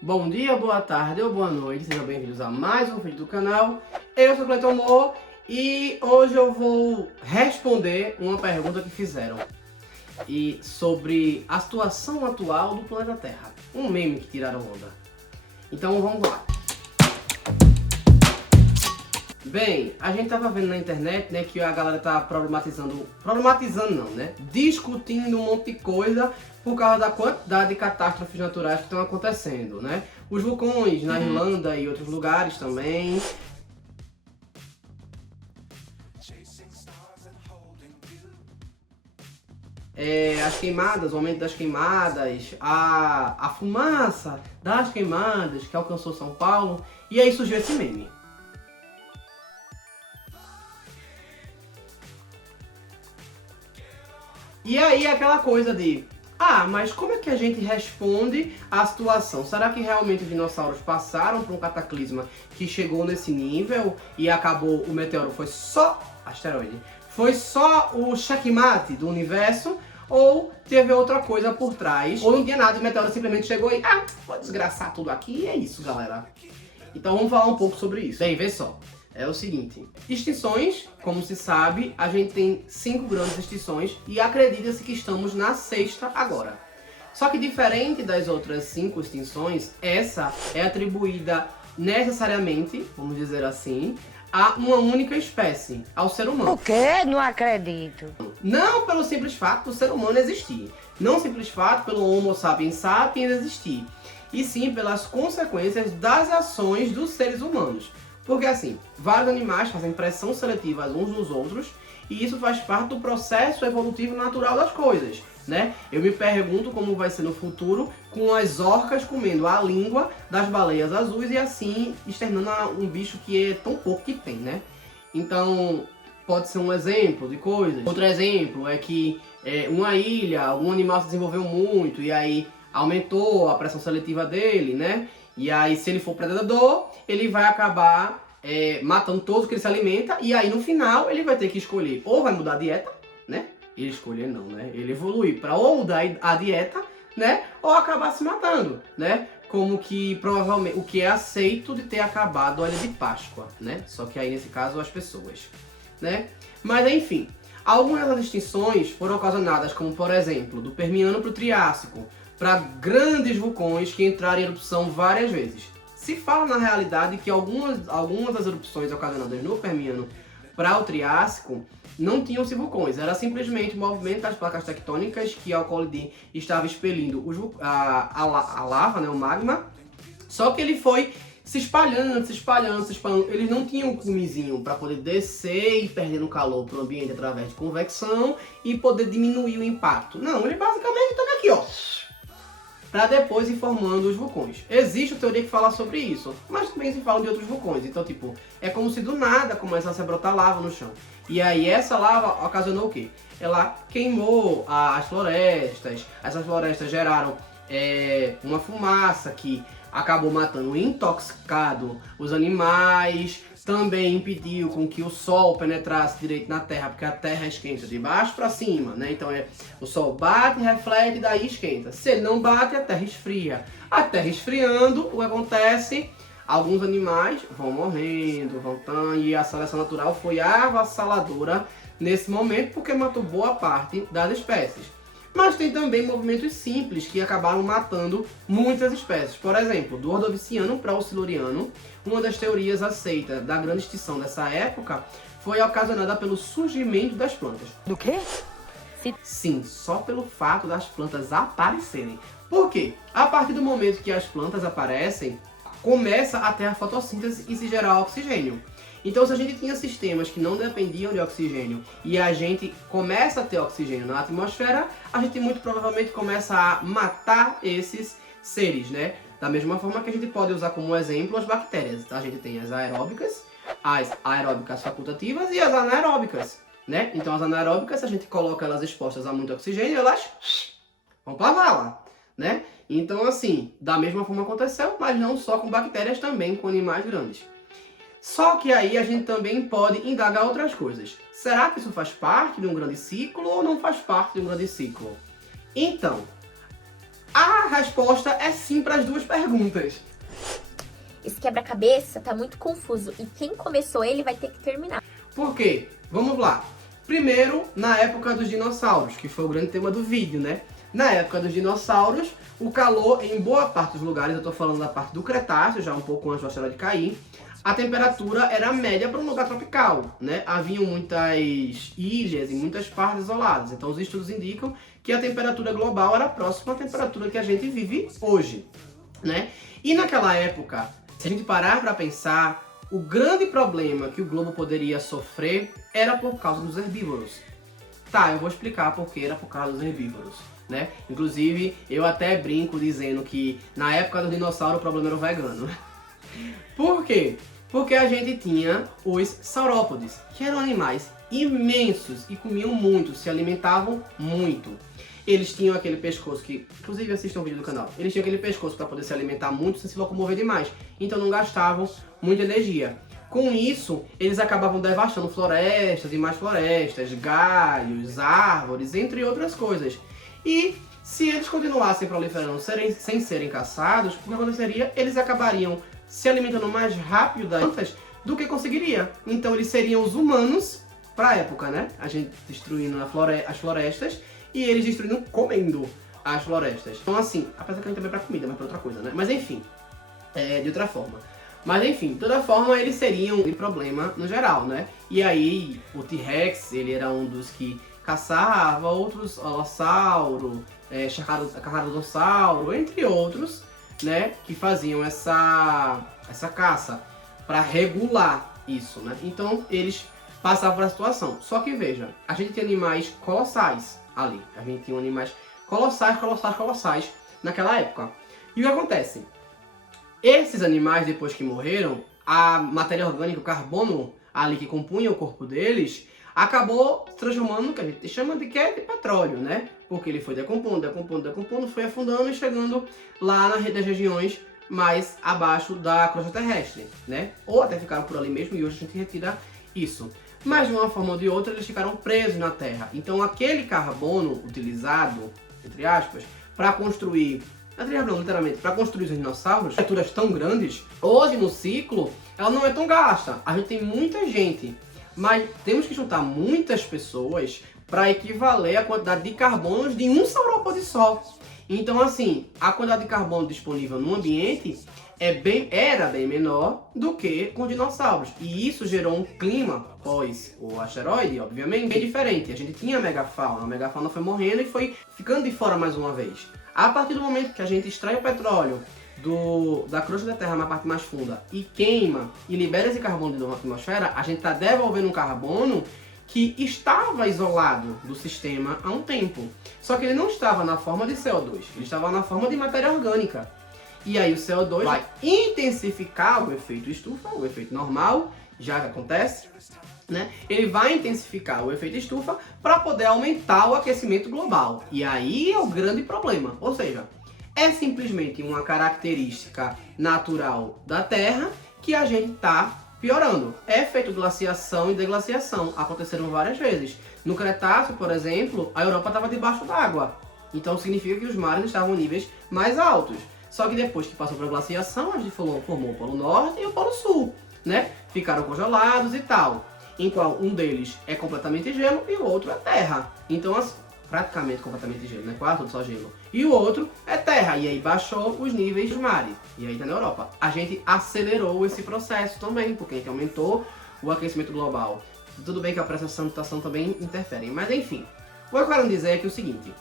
Bom dia, boa tarde ou boa noite, sejam bem-vindos a mais um vídeo do canal. Eu sou o Cleiton Mo e hoje eu vou responder uma pergunta que fizeram sobre a situação atual do planeta Terra. Um meme que tiraram onda. Então vamos lá. Bem, a gente tava vendo na internet, né, que a galera tá problematizando não, né, discutindo um monte de coisa por causa da quantidade de catástrofes naturais que estão acontecendo, né, os vulcões na Irlanda e outros lugares também. As queimadas, o aumento das queimadas, a fumaça das queimadas que alcançou São Paulo, e aí surgiu esse meme. E aí aquela coisa de, mas como é que a gente responde à situação? Será que realmente os dinossauros passaram por um cataclisma que chegou nesse nível e acabou, o meteoro foi só asteroide? Foi só o checkmate do universo? Ou teve outra coisa por trás? Ou não tinha nada, o meteoro simplesmente chegou e, vou desgraçar tudo aqui e é isso, galera. Então vamos falar um pouco sobre isso. Bem, vê só. É o seguinte, extinções, como se sabe, a gente tem 5 grandes extinções e acredita-se que estamos na 6ª agora. Só que diferente das outras 5 extinções, essa é atribuída necessariamente, vamos dizer assim, a uma única espécie, ao ser humano. O quê? Não acredito. Não pelo simples fato do ser humano existir, não simples fato pelo Homo sapiens sapiens existir, e sim pelas consequências das ações dos seres humanos. Porque assim, vários animais fazem pressão seletiva uns nos outros e isso faz parte do processo evolutivo natural das coisas, né? Eu me pergunto como vai ser no futuro com as orcas comendo a língua das baleias azuis e assim externando um bicho que é tão pouco que tem, né? Então, pode ser um exemplo de coisas. Outro exemplo é que uma ilha, algum animal se desenvolveu muito e aí aumentou a pressão seletiva dele, né? E aí, se ele for predador, ele vai acabar matando todos que ele se alimenta. E aí, no final, ele vai ter que escolher ou vai mudar a dieta, né? Ele escolher não, né? Ele evoluir para ou mudar a dieta, né? Ou acabar se matando, né? Como que provavelmente o que é aceito de ter acabado a Ilha de Páscoa, né? Só que aí, nesse caso, as pessoas, né? Mas, enfim, algumas das extinções foram ocasionadas, como por exemplo, do Permiano para o Triássico, para grandes vulcões que entraram em erupção várias vezes. Se fala na realidade que algumas das erupções ocasionadas no Permiano para o Triássico não tinham-se vulcões, era simplesmente o movimento das placas tectônicas que ao colidir estava expelindo a lava, né, o magma, só que ele foi se espalhando. Eles não tinham um cumezinho para poder descer e perdendo calor para o ambiente através de convecção e poder diminuir o impacto. Não, ele basicamente estava aqui, ó, para depois ir formando os vulcões. Existe a teoria que fala sobre isso, mas também se fala de outros vulcões. Então, tipo, é como se do nada começasse a brotar lava no chão. E aí essa lava ocasionou o quê? Ela queimou as florestas, essas florestas geraram uma fumaça que acabou matando, intoxicado os animais, também impediu com que o sol penetrasse direito na terra, porque a terra esquenta de baixo para cima, né? Então o sol bate, reflete e daí esquenta. Se ele não bate, a terra esfria. A terra esfriando, o que acontece? Alguns animais vão morrendo, e a seleção natural foi avassaladora nesse momento porque matou boa parte das espécies. Mas tem também movimentos simples que acabaram matando muitas espécies. Por exemplo, do Ordoviciano para o Siluriano, uma das teorias aceitas da grande extinção dessa época foi ocasionada pelo surgimento das plantas. Do quê? Sim, só pelo fato das plantas aparecerem. Por quê? A partir do momento que as plantas aparecem, começa a ter a fotossíntese e se gerar oxigênio. Então, se a gente tinha sistemas que não dependiam de oxigênio e a gente começa a ter oxigênio na atmosfera, a gente muito provavelmente começa a matar esses seres, né? Da mesma forma que a gente pode usar como exemplo as bactérias. A gente tem as aeróbicas facultativas e as anaeróbicas, né? Então, as anaeróbicas, se a gente coloca elas expostas a muito oxigênio, elas vão pra vala, né? Então, assim, da mesma forma aconteceu, mas não só com bactérias, também com animais grandes. Só que aí a gente também pode indagar outras coisas. Será que isso faz parte de um grande ciclo ou não faz parte de um grande ciclo? Então, A resposta é sim para as duas perguntas. Esse quebra-cabeça tá muito confuso e quem começou ele vai ter que terminar. Por quê? Vamos lá. Primeiro, na época dos dinossauros, que foi o grande tema do vídeo, né? Na época dos dinossauros, o calor em boa parte dos lugares, eu tô falando da parte do Cretáceo, já um pouco antes do asteroide cair, a temperatura era média para um lugar tropical, né? Haviam muitas ilhas e muitas partes isoladas, então os estudos indicam que a temperatura global era próxima à temperatura que a gente vive hoje, né? E naquela época, se a gente parar para pensar, o grande problema que o globo poderia sofrer era por causa dos herbívoros. Tá, eu vou explicar por que era por causa dos herbívoros, né? Inclusive, eu até brinco dizendo que na época do dinossauro o problema era o vegano. Por quê? Porque a gente tinha os saurópodes, que eram animais imensos e comiam muito, se alimentavam muito. Eles tinham aquele pescoço que, inclusive assistam um vídeo do canal, eles tinham aquele pescoço para poder se alimentar muito sem se locomover demais, então não gastavam muita energia. Com isso, eles acabavam devastando florestas e mais florestas, galhos, árvores, entre outras coisas. E se eles continuassem proliferando sem serem caçados, o que aconteceria? Eles acabariam se alimentando mais rápido das plantas do que conseguiria. Então eles seriam os humanos, para a época, né? A gente destruindo as florestas e eles destruindo, comendo as florestas. Então assim, apesar que a gente também é pra comida, mas pra outra coisa, né? Mas enfim, de outra forma. Mas enfim, de toda forma eles seriam um problema no geral, né? E aí o T-Rex, ele era um dos que caçava, outros, Alossauro, Carcharodonsauro, entre outros, né? Que faziam essa caça para regular isso, né? Então eles passavam por a situação. Só que veja, a gente tem animais colossais ali. A gente tinha animais colossais naquela época. E o que acontece? Esses animais, depois que morreram, a matéria orgânica, o carbono ali que compunha o corpo deles, acabou transformando no que a gente chama de petróleo, né? Porque ele foi decompondo, foi afundando e chegando lá nas regiões mais abaixo da crosta terrestre, né? Ou até ficaram por ali mesmo e hoje a gente retira isso. Mas de uma forma ou de outra eles ficaram presos na Terra. Então aquele carbono utilizado, entre aspas, para construir, literalmente, para construir os dinossauros, criaturas tão grandes, hoje no ciclo, ela não é tão gasta. A gente tem muita gente, mas temos que juntar muitas pessoas para equivaler à quantidade de carbono de um saurópode só. Então assim, a quantidade de carbono disponível no ambiente era bem menor do que com os dinossauros. E isso gerou um clima, pós o asteroide, obviamente, bem diferente. A gente tinha a megafauna foi morrendo e foi ficando de fora mais uma vez. A partir do momento que a gente extrai o petróleo da crosta da Terra, na parte mais funda, e queima e libera esse carbono de novo na atmosfera, a gente está devolvendo um carbono que estava isolado do sistema há um tempo. Só que ele não estava na forma de CO2, ele estava na forma de matéria orgânica. E aí o CO2 vai intensificar o efeito estufa, o efeito normal, já que acontece, né? Ele vai intensificar o efeito estufa para poder aumentar o aquecimento global. E aí é o grande problema. Ou seja, é simplesmente uma característica natural da Terra que a gente está piorando. É efeito glaciação e deglaciação. Aconteceram várias vezes. No Cretáceo, por exemplo, a Europa estava debaixo d'água. Então significa que os mares estavam em níveis mais altos. Só que depois que passou pela glaciação, a gente formou o Polo Norte e o Polo Sul, né? Ficaram congelados e tal. Em qual um deles é completamente gelo e o outro é terra. Então, praticamente completamente gelo, né? Quase tudo só gelo. E o outro é terra. E aí baixou os níveis dos mares. E aí tá na Europa. A gente acelerou esse processo também, porque a gente aumentou o aquecimento global. Tudo bem que a precipitação também interfere. Mas enfim, o que eu quero dizer é que é o seguinte.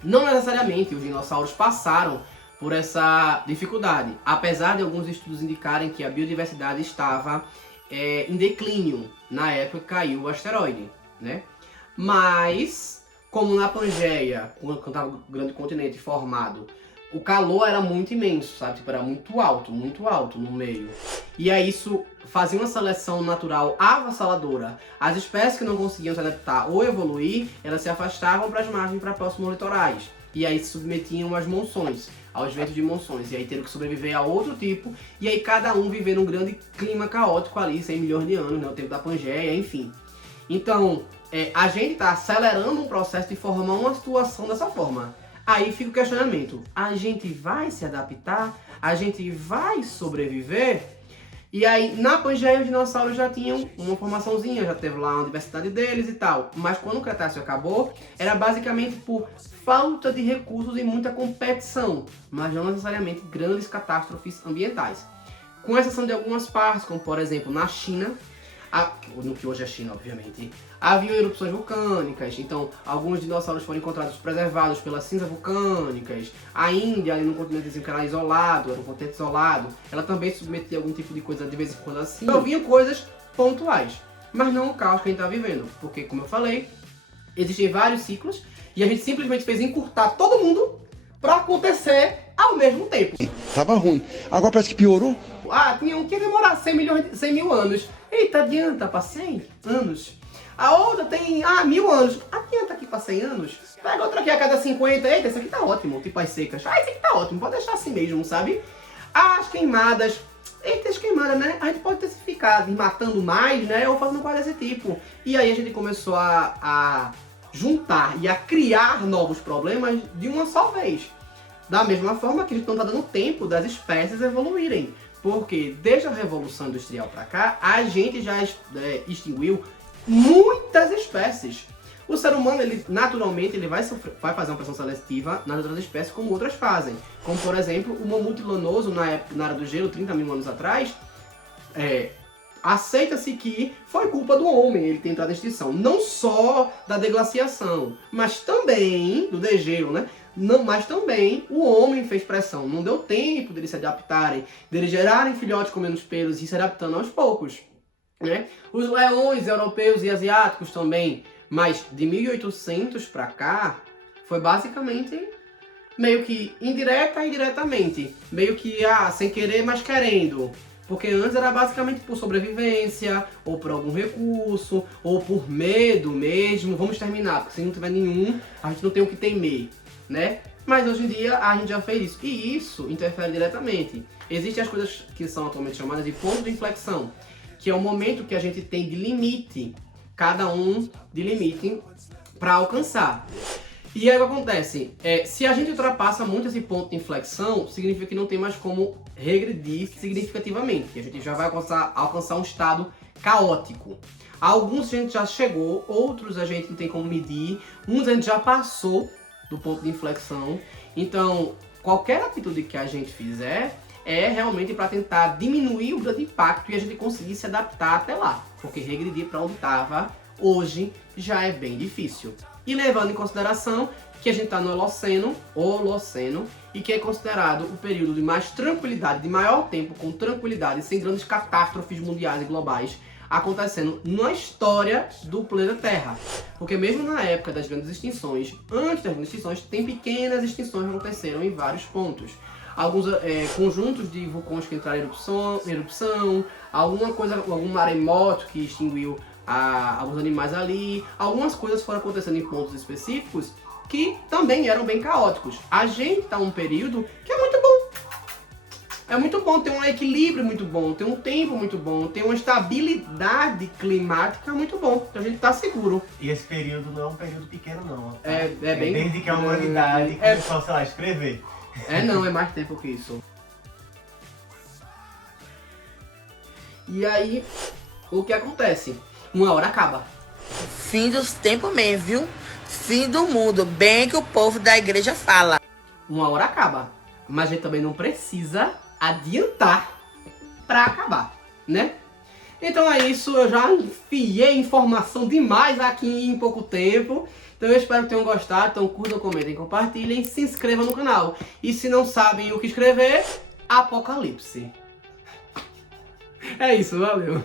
Não necessariamente os dinossauros passaram por essa dificuldade, apesar de alguns estudos indicarem que a biodiversidade estava em declínio na época que caiu o asteroide, né? Mas, como na Pangeia, quando estava o grande continente formado, o calor era muito imenso, sabe? Tipo, era muito alto no meio. E aí isso fazia uma seleção natural avassaladora. As espécies que não conseguiam se adaptar ou evoluir, elas se afastavam para as margens, para próximos litorais. E aí se submetiam às monções, aos ventos de monções. E aí teram que sobreviver a outro tipo. E aí cada um vivendo um grande clima caótico ali, 100 milhões de anos, né? O tempo da Pangeia, enfim. Então, a gente está acelerando um processo de formar uma situação dessa forma. Aí fica o questionamento, a gente vai se adaptar? A gente vai sobreviver? E aí, na Pangeia, os dinossauros já tinham uma formaçãozinha, já teve lá uma diversidade deles e tal. Mas quando o Cretáceo acabou, era basicamente por falta de recursos e muita competição, mas não necessariamente grandes catástrofes ambientais. Com exceção de algumas partes, como por exemplo na China, no que hoje é China, obviamente, haviam erupções vulcânicas, então alguns dinossauros foram encontrados preservados pelas cinzas vulcânicas. A Índia, ali no continente que era isolado, era um continente isolado, ela também submetia algum tipo de coisa de vez em quando assim. Então vinham coisas pontuais, mas não o caos que a gente está vivendo, porque como eu falei, existem vários ciclos e a gente simplesmente fez encurtar todo mundo para acontecer ao mesmo tempo. Tava ruim, agora parece que piorou. Tinha um que ia demorar 100 mil anos. Eita, adianta para 100 anos. A outra tem 1000 anos. Adianta aqui para 100 anos. Pega outra aqui a cada 50. Eita, esse aqui tá ótimo. Tipo as secas. Esse aqui tá ótimo. Pode deixar assim mesmo, sabe? As queimadas. Eita, as queimadas, né? A gente pode ter se ficado matando mais, né? Ou fazendo coisa desse tipo. E aí a gente começou a juntar e a criar novos problemas de uma só vez. Da mesma forma que a gente não tá dando tempo das espécies evoluírem. Porque desde a Revolução Industrial para cá, a gente já extinguiu muitas espécies. O ser humano, ele naturalmente, ele vai fazer uma pressão seletiva nas outras espécies, como outras fazem. Como, por exemplo, o mamute lanoso, na Era do Gelo, 30 mil anos atrás, aceita-se que foi culpa do homem ele ter entrado em extinção. Não só da deglaciação, mas também do degelo, né? Não, mas também o homem fez pressão. Não deu tempo deles se adaptarem, deles gerarem filhotes com menos pelos e se adaptando aos poucos, né? Os leões europeus e asiáticos também, mas de 1800 para cá, foi basicamente meio que indireta e indiretamente. Meio que sem querer, mas querendo. Porque antes era basicamente por sobrevivência, ou por algum recurso, ou por medo mesmo. Vamos terminar, porque se não tiver nenhum, a gente não tem o que temer, né? Mas hoje em dia a gente já fez isso. E isso interfere diretamente. Existem as coisas que são atualmente chamadas de ponto de inflexão, que é o momento que a gente tem de limite, cada um de limite, para alcançar. E aí o que acontece? Se a gente ultrapassa muito esse ponto de inflexão, significa que não tem mais como regredir significativamente. A gente já vai alcançar um estado caótico. Alguns a gente já chegou, outros a gente não tem como medir, uns a gente já passou do ponto de inflexão. Então, qualquer atitude que a gente fizer é realmente para tentar diminuir o grande impacto e a gente conseguir se adaptar até lá. Porque regredir para onde estava hoje já é bem difícil. E levando em consideração que a gente está no Holoceno, e que é considerado o período de mais tranquilidade, de maior tempo com tranquilidade, sem grandes catástrofes mundiais e globais acontecendo na história do planeta Terra. Porque mesmo na época das grandes extinções, antes das grandes extinções, tem pequenas extinções que aconteceram em vários pontos. Alguns conjuntos de vulcões que entraram em erupção, algum maremoto que extinguiu alguns animais ali. Algumas coisas foram acontecendo em pontos específicos que também eram bem caóticos. A gente está num período que é muito bom. É muito bom, tem um equilíbrio muito bom, tem um tempo muito bom, tem uma estabilidade climática muito bom. Então a gente tá seguro. E esse período não é um período pequeno não. Tá? É bem... Desde que a humanidade começou, sei lá, a escrever. Não, é mais tempo que isso. E aí, o que acontece? Uma hora acaba. Fim dos tempos mesmo, viu? Fim do mundo, bem que o povo da igreja fala. Uma hora acaba, mas a gente também não precisa adiantar pra acabar, né? Então é isso, eu já enfiei informação demais aqui em pouco tempo. Então eu espero que tenham gostado, então curtam, comentem, compartilhem, se inscrevam no canal. E se não sabem o que escrever, Apocalipse. É isso, valeu!